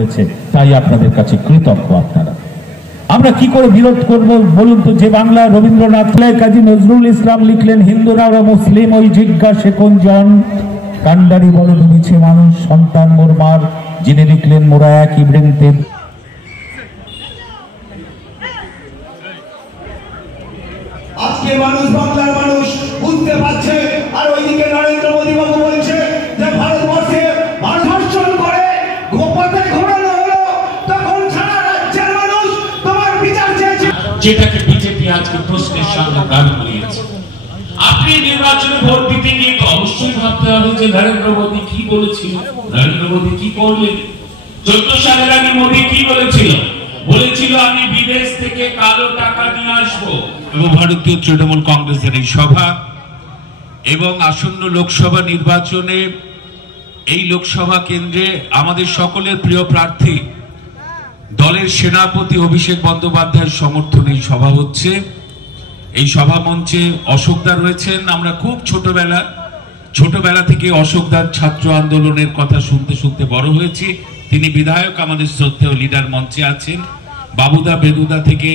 করেছে, তাই আপনাদের কাছে কৃতজ্ঞ আপনারা। আমরা কি করে বিরোধ করব বলুন তো? যে বাংলা রবীন্দ্রনাথ, কাজী নজরুল ইসলাম লিখলেন, হিন্দুরা মুসলিম ওই জিজ্ঞাসে কোন জন, কান্ডারি বড় ডুবেছে মানুষ সন্তান মোর মার, যিনি লিখলেন মোরা একই বৃন্তে। আজকে মানুষ, বাংলার মানুষ বুঝতে পারছে। আর ওইদিকে নরেন্দ্র মোদী বাবু বলছে যে ভারতবর্ষে ধর্ষণ করে গোপাতে ঘোরানো হলো, তখন সারা রাজ্যের মানুষ তোমার বিচার চেয়েছে, যেটাকে বিজেপি আজকে প্রশ্নের সামনে দাঁড় করিয়েছে। আপনি নির্বাচনে ভোট দিতে গিয়ে অবশ্যই ভাবতে হবে যে নরেন্দ্র মোদী কি বলেছিল, নরেন্দ্র মোদী কি করলেন। 14 সালের আগে মোদী কি বলেছিল? বলেছিল আমি বিদেশ থেকে কালো টাকা নিয়ে আসবো। এবং ভারতীয় তৃণমূল কংগ্রেসের এই সভা এবং আসন্ন লোকসভা নির্বাচনে এই লোকসভা কেন্দ্রে আমাদের সকলের প্রিয় প্রার্থী দলের সেনাপতি অভিষেক বন্দ্যোপাধ্যায়ের সমর্থনে এই সভা হচ্ছে। এই সভা মঞ্চে অশোকদা রয়েছেন। আমরা খুব ছোটবেলা থেকে অশোকদার ছাত্র আন্দোলনের কথা শুনতে শুনতে বড় হয়েছি। তিনি বিধায়ক, আমাদের শ্রদ্ধেয় লিডার মঞ্চে আছেন। বাবুদা বেদুদা থেকে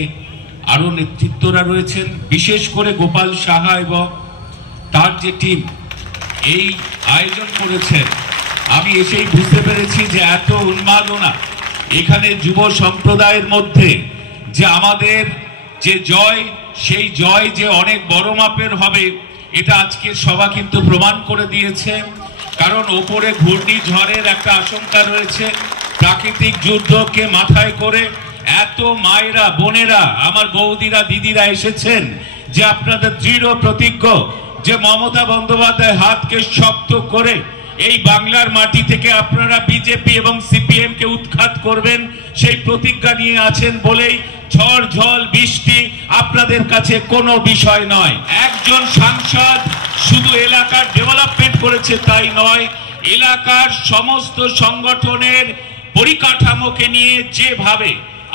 আরো নেতৃত্বরা রয়েছেন, বিশেষ করে গোপাল সাহা এবং তার যে টিম এই আয়োজন করেছেন। আমি এসেই বুঝতে পেরেছি যে এত উন্মাদনা এখানে যুব সম্প্রদায়ের মধ্যে, যে আমাদের যে জয়, সেই জয় যে অনেক বড় মাপের হবে, এটা আজকের সভা কিন্তু প্রমাণ করে দিয়েছে। কারণ ওপরে ঘূর্ণিঝড়ের একটা আশঙ্কা রয়েছে, প্রাকৃতিক যুদ্ধকে মাথায় করে এত মায়েরা, বোনেরা, আমার বৌদিরা, দিদিরা এসেছেন যে আপনাদের দৃঢ় প্রতিজ্ঞ যে মমতা বন্দ্যোপাধ্যায় হাতকে শক্ত করে এই বাংলার মাটি থেকে আপনারা বিজেপি এবং সিপিএম কে উৎখাত করবেন, সেই প্রতিজ্ঞা নিয়ে আছেন বলেই ঝড় ঝড় বৃষ্টি আপনাদের কাছে কোনো বিষয় নয়। একজন সাংসদ শুধু এলাকার ডেভেলপমেন্ট করেছে তাই নয়, এলাকার সমস্ত সংগঠনের পরিকাঠামোকে নিয়ে যেভাবে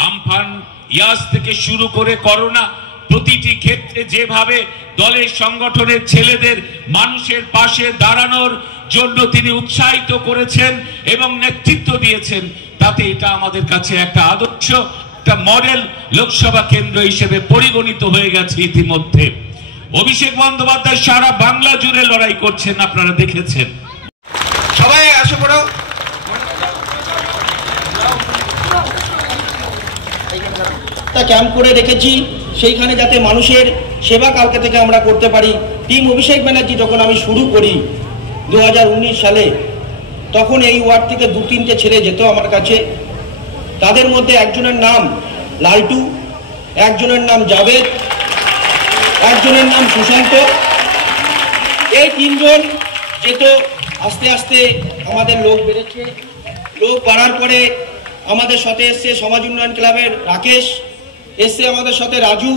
আমফান, ইয়াস থেকে শুরু করে করোনা, প্রতিটি ক্ষেত্রে যেভাবে দলের সংগঠনের ছেলেদের মানুষের পাশে দাঁড়ানোর জন্য তিনি উৎসাহিত করেছেন এবং নেতৃত্ব দিয়েছেন, তাতে এটা আমাদের কাছে একটা আদর্শ, একটা মডেল লোকসভা কেন্দ্র হিসেবে পরিগণিত হয়ে গেছে ইতিমধ্যে। অভিষেক বন্দ্যোপাধ্যায় সারা বাংলা জুড়ে লড়াই করছেন, আপনারা দেখেছেন। সবাই আসে পড়ো। ক্যাম্প করে রেখেছি সেইখানে যাতে মানুষের সেবা কালকে থেকে আমরা করতে পারি। টিম অভিষেক ব্যানার্জি যখন আমি শুরু করি 2019 সালে, তখন এই ওয়ার্ড থেকে 2-3টে ছেলে যেত আমার কাছে। তাদের মধ্যে একজনের নাম লালটু, একজনের নাম জাভেদ, একজনের নাম সুশান্ত। এই 3 জন যেত। আস্তে আস্তে আমাদের লোক বেড়েছে। লোক বাড়ার পরে আমাদের সাথে এসছে সমাজ উন্নয়ন ক্লাবের রাকেশ, এসছে আমাদের সাথে রাজু।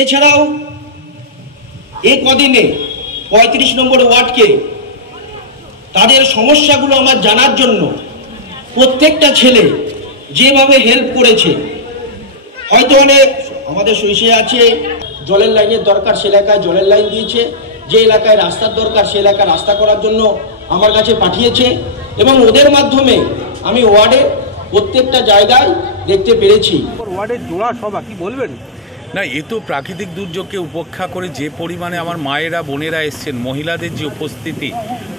এছাড়াও এই কদিনে 35 নম্বর ওয়ার্ডকে তাদের সমস্যাগুলো আমার জানার জন্য প্রত্যেকটা ছেলে যেভাবে হেল্প করেছে, হয়তো অনেক আমাদের সইসে আছে, জলের লাইনের দরকার সে এলাকায় জলের লাইন দিয়েছে, যে এলাকায় রাস্তার দরকার সে এলাকায় রাস্তা করার জন্য আমার কাছে পাঠিয়েছে। এবং ওদের মাধ্যমে আমি ওয়ার্ডে প্রত্যেকটা জায়গায় দেখতে পেরেছি। ওয়ার্ডের জোড়া সভা কি বলবেন? না, এ তো প্রাকৃতিক দুর্যোগকে উপেক্ষা করে যে পরিমাণে আমার মায়েরা, বোনেরা এসছেন, মহিলাদের যে উপস্থিতি,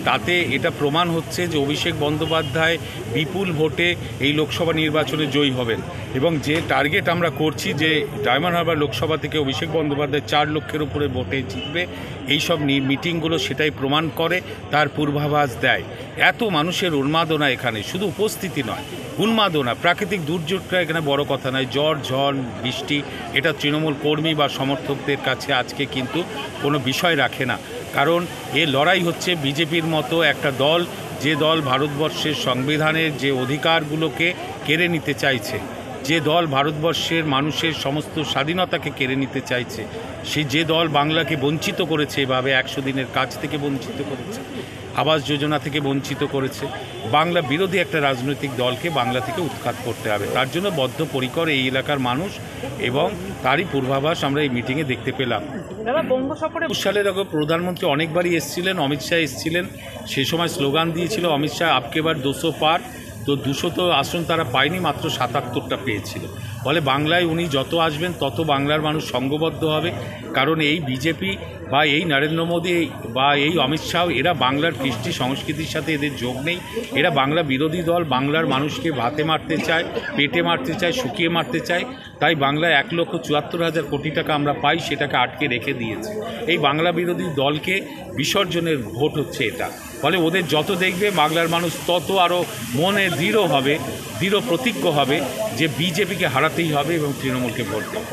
তাতে এটা প্রমাণ হচ্ছে যে অভিষেক বন্দ্যোপাধ্যায় বিপুল ভোটে এই লোকসভা নির্বাচনে জয়ী হবেন। এবং যে টার্গেট আমরা করছি যে ডায়মন্ড হারবার লোকসভা থেকে অভিষেক বন্দ্যোপাধ্যায় 4 লক্ষের উপরে ভোটে জিতবে, এইসব মিটিংগুলো সেটাই প্রমাণ করে, তার পূর্বাভাস দেয়। এত মানুষের উন্মাদনা এখানে, শুধু উপস্থিতি নয়, উন্মাদনা। প্রাকৃতিক দুর্যোগটা এখানে বড় কথা নয়, ঝড় বৃষ্টি, এটা তৃণমূল কর্মী বা সমর্থকদের কাছে আজকে কিন্তু কোনো বিষয় রাখে না। কারণ এ লড়াই হচ্ছে বিজেপির মতো একটা দল, যে দল ভারতবর্ষের সংবিধানের যে অধিকারগুলোকে কেড়ে নিতে চাইছে, যে দল ভারতবর্ষের মানুষের সমস্ত স্বাধীনতাকে কেড়ে নিতে চাইছে, যে দল বাংলাকে বঞ্চিত করেছে, এভাবে 100 দিনের কাজ থেকে বঞ্চিত করেছে, আবাস যোজনা থেকে বঞ্চিত করেছে। বাংলা বিরোধী একটা রাজনৈতিক দলকে বাংলা থেকে উৎখাত করতে হবে, তার জন্য বদ্ধপরিকর এই এলাকার মানুষ, এবং তারই পূর্বাভাস আমরা এই মিটিংয়ে দেখতে পেলাম। 20 সালের আগে প্রধানমন্ত্রী অনেকবারই এসেছিলেন, অমিত শাহ এসেছিলেন, সে সময় স্লোগান দিয়েছিল অমিত শাহ আপকে বার 200 পার। তো 200 আসন তারা পায়নি, মাত্র 77টা পেয়েছিল। ফলে বাংলায় উনি যত আসবেন তত বাংলার মানুষ সঙ্ঘবদ্ধ হবে, কারণ এই বিজেপি বা এই নরেন্দ্র মোদী বা এই অমিত শাহ এরা বাংলার কৃষ্টি সংস্কৃতির সাথে এদের যোগ নেই। এরা বাংলা বিরোধী দল, বাংলার মানুষকে ভাতে মারতে চায়, পেটে মারতে চায়, শুকিয়ে মারতে চায়। তাই বাংলায় 1,74,000 কোটি টাকা আমরা পাই, সেটাকে আটকে রেখে দিয়েছে। এই বাংলা বিরোধী দলকে বিসর্জনের ভোট হচ্ছে এটা। ফলে ওদের যত দেখবে বাংলার মানুষ তত আরও মনে দৃঢ় প্রতিজ্ঞ হবে যে বিজেপিকে হারাতেই হবে এবং তৃণমূলকে ভোট দেবে।